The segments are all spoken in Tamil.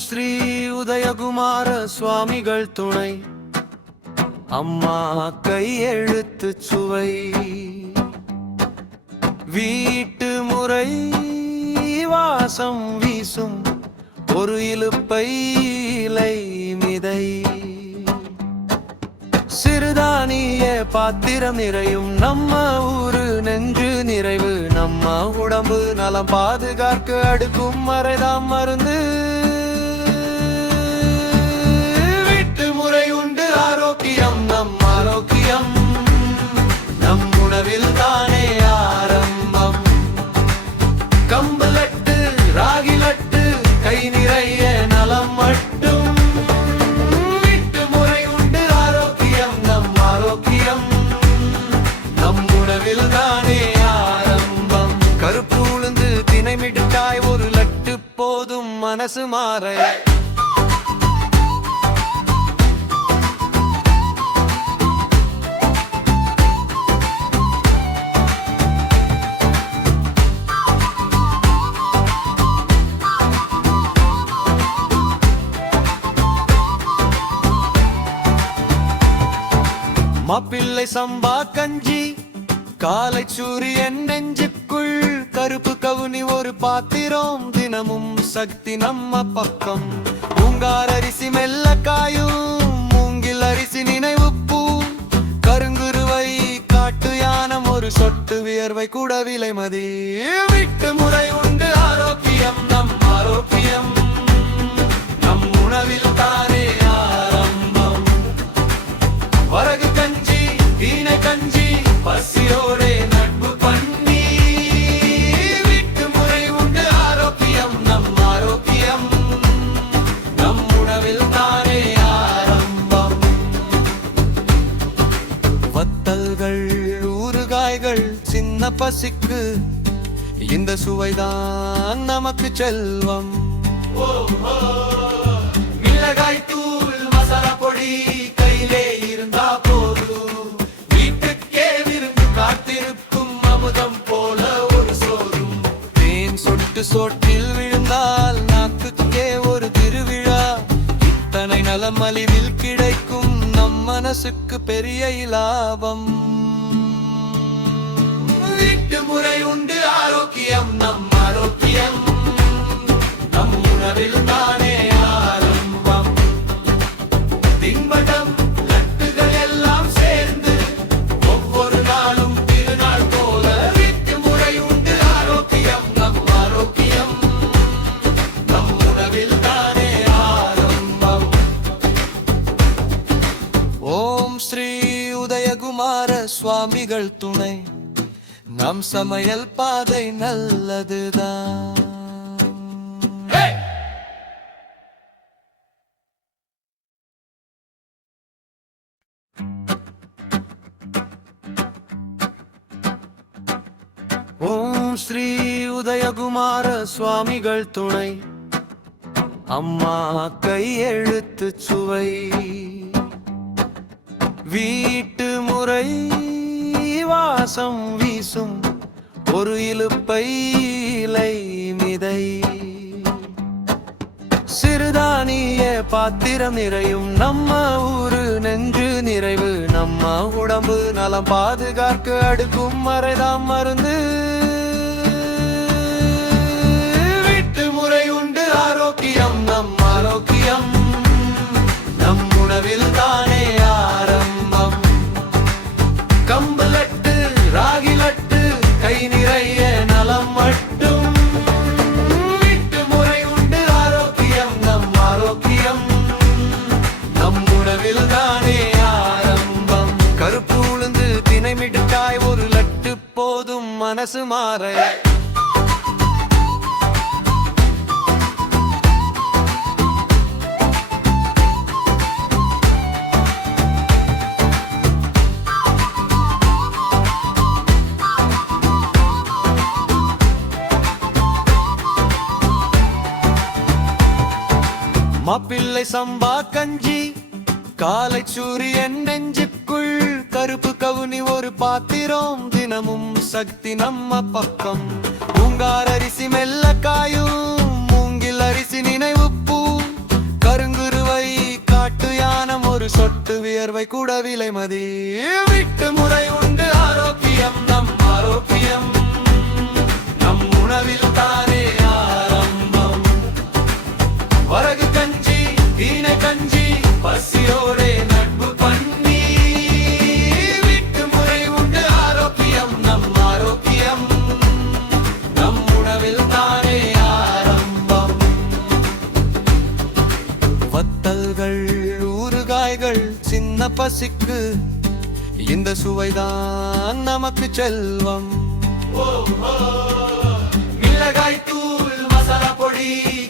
ஸ்ரீ உதயகுமார சுவாமிகள் துணை அம்மா கையெழுத்து சுவை வீட்டு முறை வாசம் வீசும் ஒரு இலுப்பை இலை மிதை சிறுதானிய பாத்திரம் நிறையும் நம்ம ஊரு நெஞ்சு நிறைவு நம்ம உடம்பு நலம் பாதுகாக்க அடுக்கும் மறைதாம் மருந்து வீட்டு முறை உண்டு ஆரோக்கியம் நம் ஆரோக்கியம் நம் உணவில் தானே ஆரம்பம் கம்பு லட்டு ராகி லட்டு கை நிறைய நலம் மட்டும் வீட்டு முறை உண்டு ஆரோக்கியம் நம் ஆரோக்கியம் நம் உணவில் தானே ஆரம்பம் கருப்பு உளுந்து தினை மிட்டாய் ஒரு லட்டு போதும் மனசு மாற மாப்பிள்ளை சம்பா கஞ்சி காலை சூரியன் நெஞ்சுக்குள் கருப்பு கவுனி ஒரு பாத்திரம் தினமும் சக்தி நம்ம பக்கம் பூங்கார் அரிசி மெல்ல காயும் மூங்கில் அரிசி நினைவு பூ கருங்குருவை காட்டு யானம் ஒரு சொட்டு வியர்வை கூட விலை மதி வீட்டு முறை உண்டு ஆரோக்கியம் நம் ஆரோக்கியம் நம் உணவில் தானே ஆரம்பம் வரகு கஞ்சி வீணை கஞ்சி பசியோடே நட்பு பண்ணி வீட்டு முறை உண்டு ஆரோக்கியம் நம் ஆரோக்கியம் நம் உணவில் தானே ஆரம்பம் வத்தல்கள் ஊறுகாய்கள் சின்ன பசிக்கு இந்த சுவைதான் நமக்கு செல்வம் மிளகாய் தூள் மசாலா பொடி கையிலே இருந்தா போதும் வீட்டுக்கே விருந்து காத்திருக்கும் அமுதம் போல ஒரு சோறும் தேன் சொட்டு சோட்டில் விழுந்தால் நாக்குக்கே ஒரு திருவிழா இத்தனை நலம் மலிவில் கிடைக்கும் நம் மனசுக்கு பெரிய இலாபம் வீட்டு முறை உண்டு ஆரோக்கியம் நம் ஆரோக்கியம் நம் உணவில் தானே ஆரம்பம் தின்பட்டம் லட்டுகள் எல்லாம் சேர்ந்து ஒவ்வொரு நாளும் திருநாள் போல வீட்டு முறை உண்டு ஆரோக்கியம் நம் ஆரோக்கியம் நம் உணவில் தானே ஆரம்பம் ஓம் ஸ்ரீ உதயகுமார சுவாமிகள் துணை நம் சமையல் பாதை நல்லதுதான் ஓம் ஸ்ரீ உதயகுமார சுவாமிகள் துணை அம்மா கையெழுத்து சுவை வீட்டு முறை வாசம் வீசும் ஒரு இலுப்பை இலை மிதை சிறுதானிய பாத்திரம் நிறையும் நம்ம ஊரு நெஞ்சு நிறைவு நம்ம உடம்பு நலம் பாதுகாக்க அடுக்கும் மறைதாம் மருந்து வீட்டு முறை உண்டு ஆரோக்கியம் நம் ஆரோக்கியம் நம் உணவில் தானே ஆரம்பம் கம்பு லட்டு ராகி லட்டு கை நிறைய நலம் மட்டும் வீட்டு முறை உண்டு ஆரோக்கியம் நம் ஆரோக்கியம் நம் உணவில் தானே ஆரம்பம் கருப்பு உளுந்து தினை மிட்டாய் ஒரு லட்டு போதும் மனசு மாற மாப்பிள்ளை சம்பா கஞ்சி காலை சூரியன் நெஞ்சுக்குள் கருப்பு கவுனி ஒரு பாத்திரம் தினமும் சக்தி நம்ம பக்கம் பூங்கார் அரிசி மெல்ல காயும் மூங்கில் அரிசி நினைவு பூ வியர்வை கூட விலைமதி விட்டு முறை உண்டு ஆரோக்கியம் நம் ஆரோக்கியம் நம் உணவில் தானே ஆரம்பம் வரகு கஞ்சி தீனை கஞ்சி பசியோடே நட்பு பண்ணி விட்டு முறை உண்டு ஆரோக்கியம் நம் ஆரோக்கியம் நம் உணவில் தானே ஆரம்பம் வத்தல்கள் ஊறுகாய்கள் சின்ன பசிக்கு இந்த சுவைதான் நமக்கு செல்வம் மிளகாய் தூள் மசாலா பொடி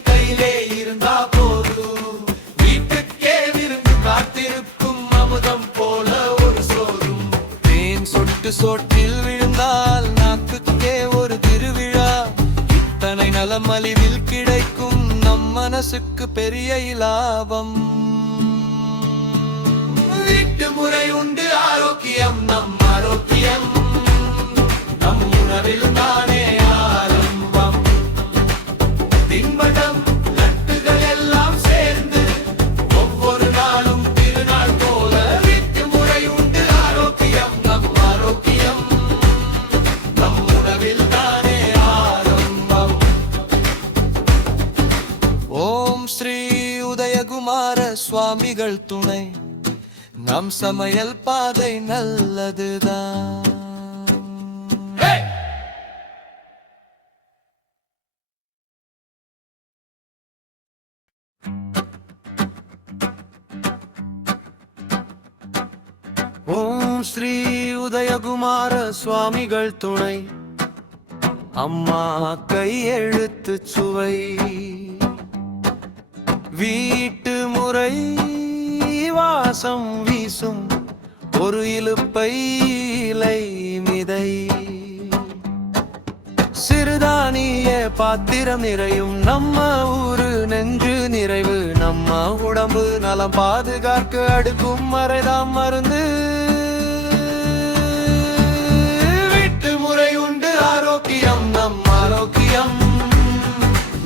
கையிலே இருந்தா போதும் வீட்டுக்கே விருந்து காத்திருக்கும் அமுதம் போல ஒரு சோறும் தேன் சொட்டு சோட்டில் விழுந்தால் நாக்குக்கே ஒரு திருவிழா இத்தனை நலம் மலிவில் கிடைக்கும் நம் மனசுக்கு பெரிய இலாபம் வீட்டு முறை உண்டு ஆரோக்கியம் நம் ஆரோக்கியம் நம் உணவில் தானே ஆரம்பம் தின்பண்டம் லட்டுகள் எல்லாம் சேர்ந்து ஒவ்வொரு நாளும் திருநாள் போல வீட்டு முறை உண்டு ஆரோக்கியம் நம் ஆரோக்கியம் நம் உணவில் தானே ஆரம்பம் ஓம் ஸ்ரீ உதயகுமார சுவாமிகள் துணை நம் சமையல் பாதை நல்லதுதான் ஓம் ஸ்ரீ உதயகுமார சுவாமிகள் துணை அம்மா கையெழுத்து சுவை வீட்டு முறை வாசம் வீசும் ஒரு இலுப்பை இலை மிதை சிறுதானிய பாத்திரம் நிறையும் நம்ம ஊரு நெஞ்சு நிறைவு நம்ம உடம்பு நலம் பாதுகாக்க அடுக்கும் மறைதாம் மருந்து வீட்டு முறை உண்டு ஆரோக்கியம் நம் ஆரோக்கியம்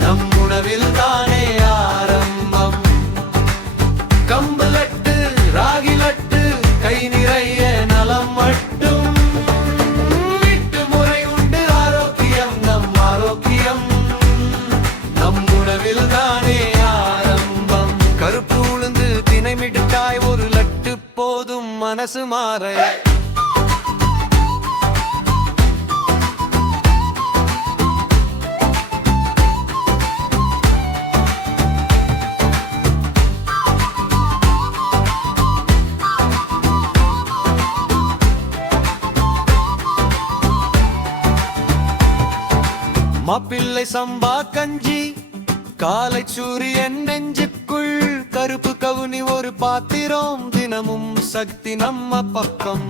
நம் உணவில் தானே ஆரம்பம் கம்பு லட்டு ராகி லட்டு கை நிறைய நலம் மட்டும் வீட்டு முறை உண்டு ஆரோக்கியம் நம் ஆரோக்கியம் நம் உணவில் தானே ஆரம்பம் கருப்பு உளுந்து தினை மிட்டாய் ஒரு லட்டு போதும் மனசு மாற மாப்பிள்ளை சம்பா கஞ்சி காலை சூரியன் நெஞ்சுக்குள் கருப்பு கவுனி ஒரு பாத்திரம் தினமும் சக்தி நம்ம பக்கம்